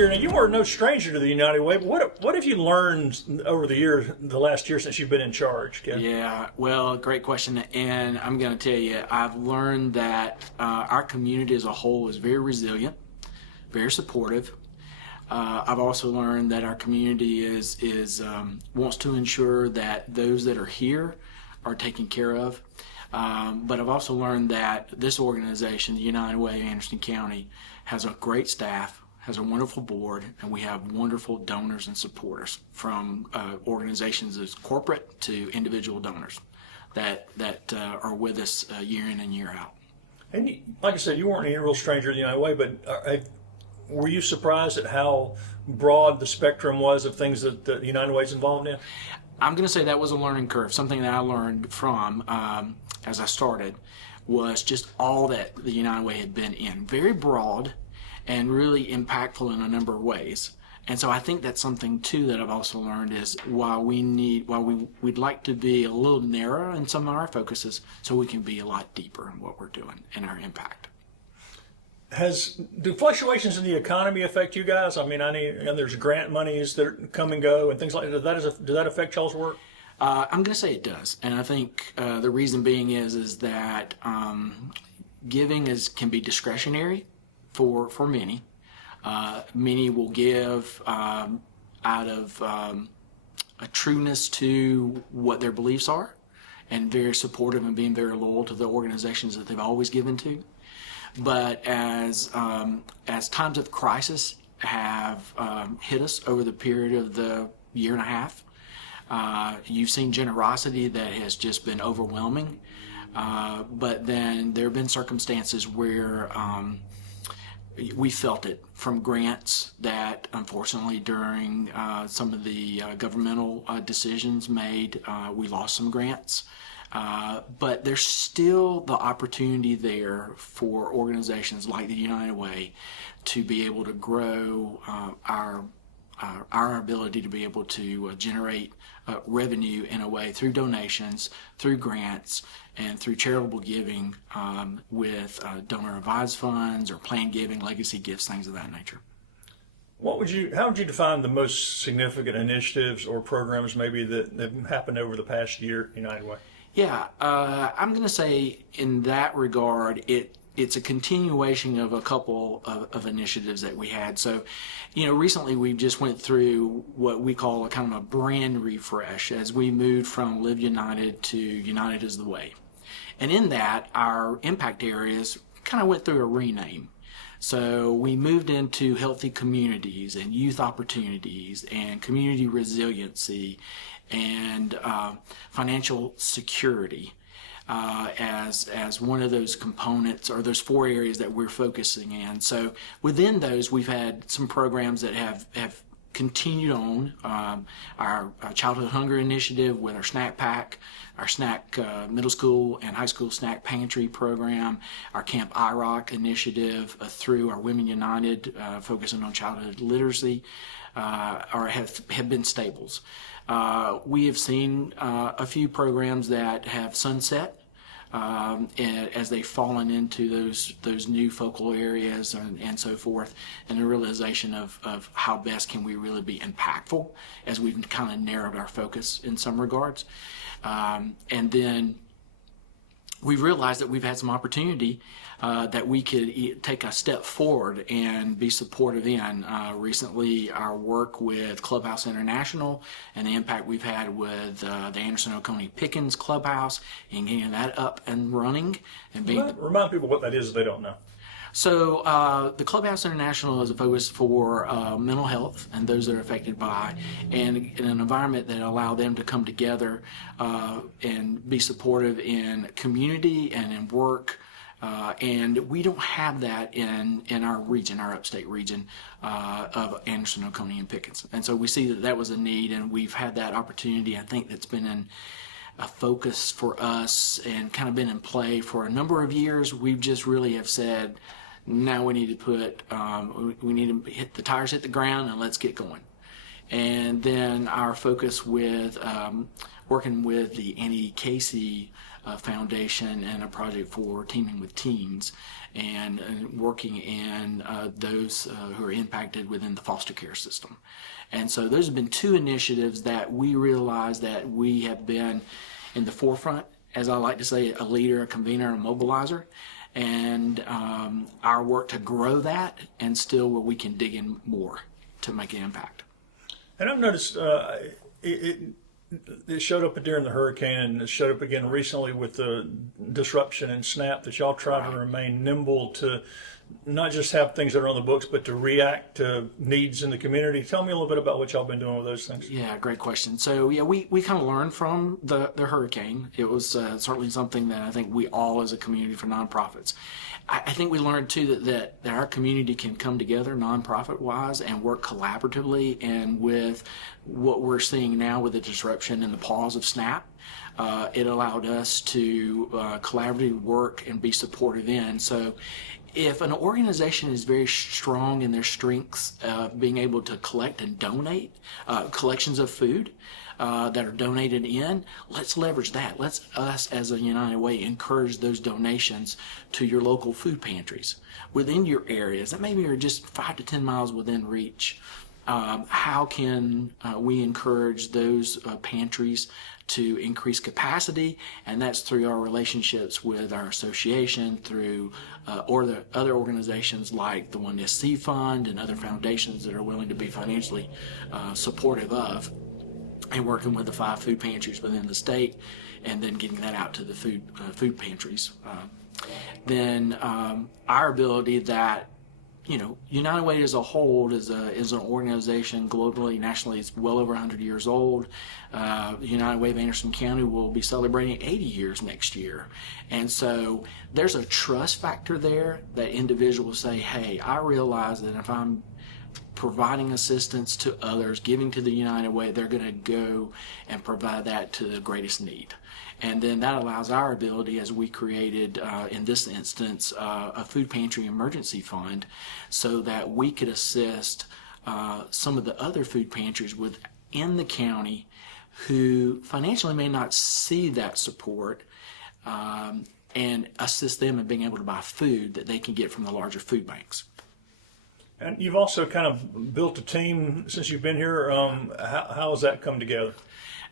year. Now, you were no stranger to the United Way, but what have you learned over the years, the last year since you've been in charge, Ken? Yeah, well, great question. And I'm going to tell you, I've learned that our community as a whole is very resilient, very supportive. I've also learned that our community is wants to ensure that those that are here are taken care of. But I've also learned that this organization, the United Way of Anderson County, has a great staff, has a wonderful board, and we have wonderful donors and supporters from organizations as corporate to individual donors that are with us year in and year out. And like I said, you weren't any real stranger to the United Way, but were you surprised at how broad the spectrum was of things that the United Way is involved in? I'm going to say that was a learning curve. Something that I learned from as I started was just all that the United Way had been in. Very broad and really impactful in a number of ways. And so I think that's something too that I've also learned is while we'd like to be a little narrow in some of our focuses, so we can be a lot deeper in what we're doing and our impact. Do fluctuations in the economy affect you guys? I mean, there's grant monies that come and go and things like that. Does that affect y'all's work? I'm going to say it does, and I think the reason being is that giving can be discretionary for many. Many will give out of a trueness to what their beliefs are, and very supportive and being very loyal to the organizations that they've always given to. But as times of crisis have hit us over the period of the year and a half, you've seen generosity that has just been overwhelming. But then there have been circumstances where we felt it from grants that, unfortunately, during some of the governmental decisions made, we lost some grants. But there's still the opportunity there for organizations like the United Way to be able to grow our ability to be able to generate revenue in a way through donations, through grants, and through charitable giving with donor advised funds or planned giving, legacy gifts, things of that nature. How would you define the most significant initiatives or programs maybe that have happened over the past year at United Way? Yeah, I'm going to say in that regard, it's a continuation of a couple of initiatives that we had. So, recently we just went through what we call a kind of a brand refresh as we moved from Live United to United is the Way. And in that, our impact areas kind of went through a rename. So we moved into healthy communities and youth opportunities and community resiliency and financial security as one of those components or those 4 areas that we're focusing in. So within those, we've had some programs that have continued on. Our childhood hunger initiative with our snack pack, our snack middle school and high school snack pantry program, our Camp IROC initiative through our Women United focusing on childhood literacy, or have been staples. We have seen a few programs that have sunset as they've fallen into those new focal areas and so forth, and the realization of how best can we really be impactful as we've kind of narrowed our focus in some regards. And then we've realized that we've had some opportunity that we could take a step forward and be supportive in. Recently, our work with Clubhouse International and the impact we've had with the Anderson Oconee Pickens Clubhouse and getting that up and running. And Remind people what that is if they don't know. So the Clubhouse International is a focus for mental health and those that are affected by, and in an environment that allow them to come together and be supportive in community and in work. And we don't have that in our region, our upstate region of Anderson, Oconee, and Pickens. And so we see that was a need, and we've had that opportunity. I think that's been a focus for us and kind of been in play for a number of years. We've just really have said, now we need to we need to hit the ground and let's get going. And then our focus with working with the Annie Casey foundation and a project for teaming with teens and working in those who are impacted within the foster care system. And so those have been two initiatives that we realize that we have been in the forefront, as I like to say, a leader, a convener, a mobilizer, and our work to grow that and still where we can dig in more to make an impact. And I've noticed it showed up during the hurricane, and it showed up again recently with the disruption in SNAP, that y'all try to remain nimble to not just have things that are on the books, but to react to needs in the community. Tell me a little bit about what y'all been doing with those things. Yeah, great question. So yeah, we kind of learned from the hurricane. It was certainly something that I think we all as a community for nonprofits, I think we learned too that our community can come together nonprofit wise and work collaboratively. And with what we're seeing now with the disruption and the pause of SNAP, it allowed us to collaboratively work and be supportive in. So if an organization is very strong in their strengths, being able to collect and donate collections of food that are donated in, let's leverage that. Let's, us as a United Way, encourage those donations to your local food pantries within your areas that maybe are just 5 to 10 miles within reach. How can we encourage those pantries to increase capacity? And that's through our relationships with our association, through or the other organizations like the One SC Fund and other foundations that are willing to be financially supportive of, and working with the 5 food pantries within the state, and then getting that out to the food pantries. Then our ability that, you know, United Way as a whole is an organization globally, nationally. It's well over 100 years old. United Way of Anderson County will be celebrating 80 years next year. And so there's a trust factor there that individuals say, hey, I realize that if I'm providing assistance to others, giving to the United Way, they're going to go and provide that to the greatest need. And then that allows our ability, as we created, in this instance, a food pantry emergency fund, so that we could assist some of the other food pantries within the county who financially may not see that support, and assist them in being able to buy food that they can get from the larger food banks. And you've also kind of built a team since you've been here. How has that come together?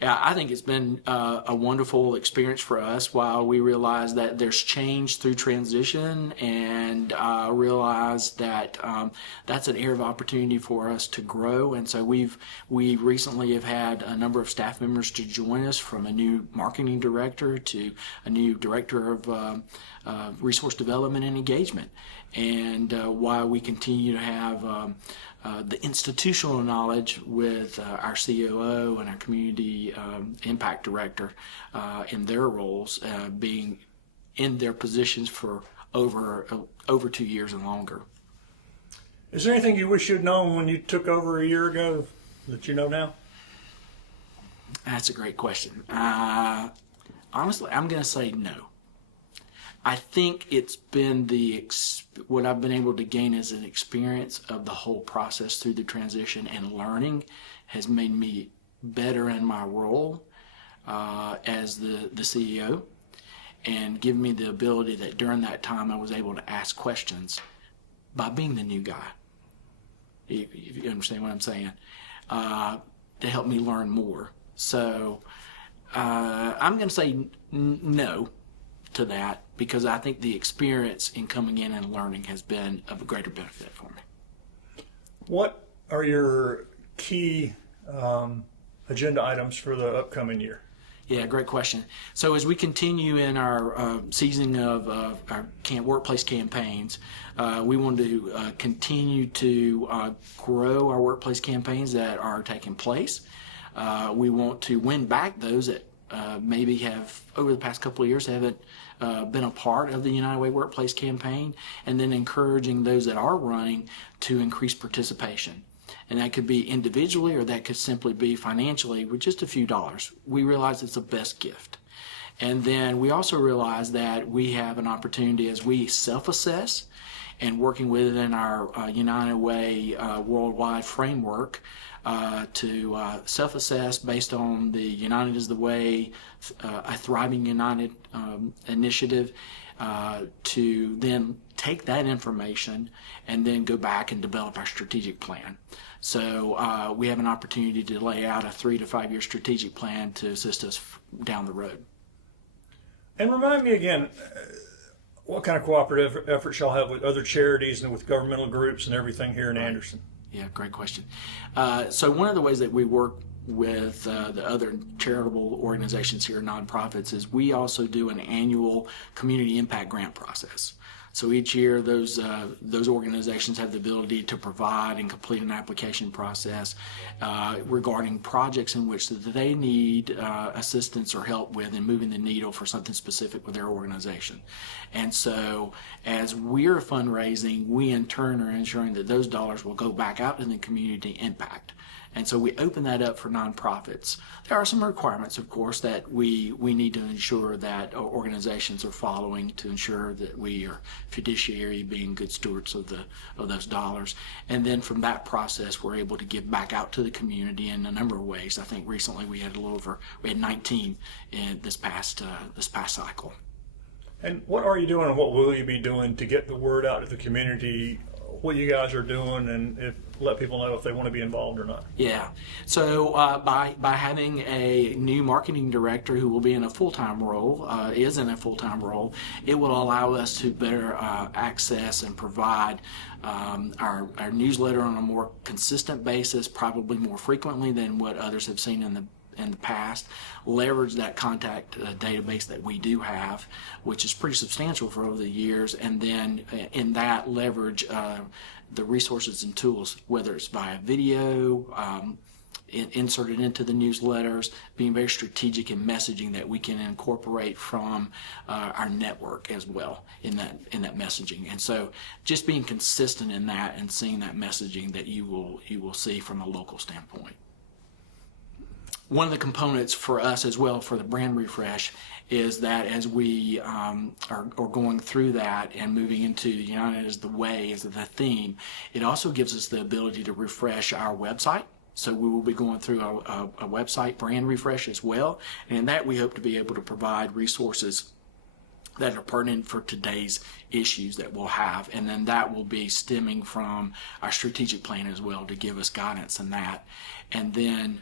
Yeah, I think it's been a wonderful experience for us. While we realize that there's change through transition, and realize that that's an area of opportunity for us to grow. And so we recently have had a number of staff members to join us, from a new marketing director to a new director of resource development and engagement. And while we continue to have the institutional knowledge with our COO and our community impact director in their roles, being in their positions for over 2 years and longer. Is there anything you wish you'd known when you took over a year ago that you know now? That's a great question. Honestly, I'm going to say no. I think it's been what I've been able to gain as an experience of the whole process through the transition and learning has made me better in my role as the CEO, and given me the ability that during that time I was able to ask questions by being the new guy. If you understand what I'm saying, to help me learn more. So I'm going to say no to that, because I think the experience in coming in and learning has been of a greater benefit for me. What are your key agenda items for the upcoming year? Yeah, great question. So as we continue in our season of our workplace campaigns, we want to continue to grow our workplace campaigns that are taking place. We want to win back those that maybe have, over the past couple of years, haven't been a part of the United Way Workplace campaign, and then encouraging those that are running to increase participation. And that could be individually, or that could simply be financially with just a few dollars. We realize it's the best gift. And then we also realize that we have an opportunity as we self-assess and working within our United Way worldwide framework to self-assess based on the United is the Way, a Thriving United initiative, to then take that information and then go back and develop our strategic plan. So we have an opportunity to lay out a 3 to 5 year strategic plan to assist us down the road. And remind me again, what kind of cooperative efforts y'all have with other charities and with governmental groups and everything here in Anderson? Yeah, great question. So one of the ways that we work with the other charitable organizations here, nonprofits, is we also do an annual community impact grant process. So each year, those organizations have the ability to provide and complete an application process regarding projects in which they need assistance or help with in moving the needle for something specific with their organization. And so, as we're fundraising, we in turn are ensuring that those dollars will go back out in the community impact. And so we open that up for nonprofits. There are some requirements, of course, that we need to ensure that organizations are following to ensure that we are fiduciary, being good stewards of those dollars. And then from that process, we're able to give back out to the community in a number of ways. I think recently we had 19 in this past cycle. And what are you doing and what will you be doing to get the word out to the community, what you guys are doing, and let people know if they want to be involved or not? Yeah. So by having a new marketing director who will be in a full-time role, is in a full-time role, it will allow us to better access and provide our newsletter on a more consistent basis, probably more frequently than what others have seen in the past, leverage that contact database that we do have, which is pretty substantial for over the years, and then in that leverage the resources and tools, whether it's via video, inserted into the newsletters, being very strategic in messaging that we can incorporate from our network as well in that messaging. And so just being consistent in that and seeing that messaging that you will see from a local standpoint. One of the components for us as well for the brand refresh is that as we are going through that and moving into United as the Way as the theme, it also gives us the ability to refresh our website. So we will be going through a website brand refresh as well, and in that we hope to be able to provide resources that are pertinent for today's issues that we'll have, and then that will be stemming from our strategic plan as well to give us guidance in that. And then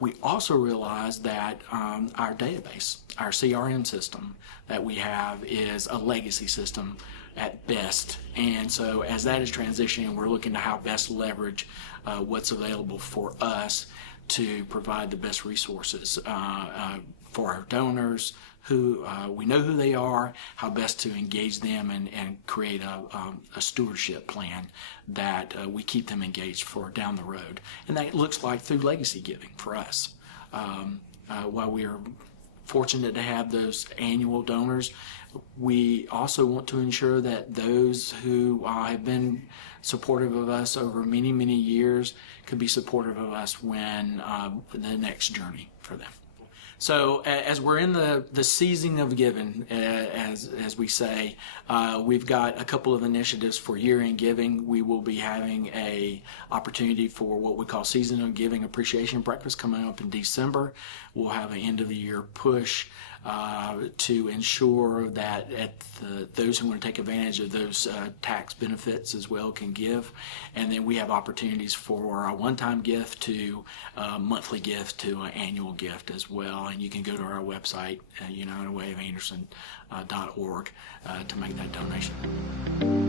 we also realize that our database, our CRM system that we have, is a legacy system at best. And so as that is transitioning, we're looking to how best leverage what's available for us to provide the best resources for our donors, who we know who they are, how best to engage them and create a stewardship plan that we keep them engaged for down the road. And that looks like through legacy giving for us. While we are fortunate to have those annual donors, we also want to ensure that those who have been supportive of us over many, many years could be supportive of us when the next journey for them. So as we're in the season of giving, as we say, we've got a couple of initiatives for year-end giving. We will be having a opportunity for what we call Season of Giving Appreciation Breakfast coming up in December. We'll have an end-of-the-year push to ensure that those who want to take advantage of those tax benefits as well can give. And then we have opportunities for a one-time gift to a monthly gift to an annual gift as well. And you can go to our website, UnitedWayOfAnderson.org, to make that donation.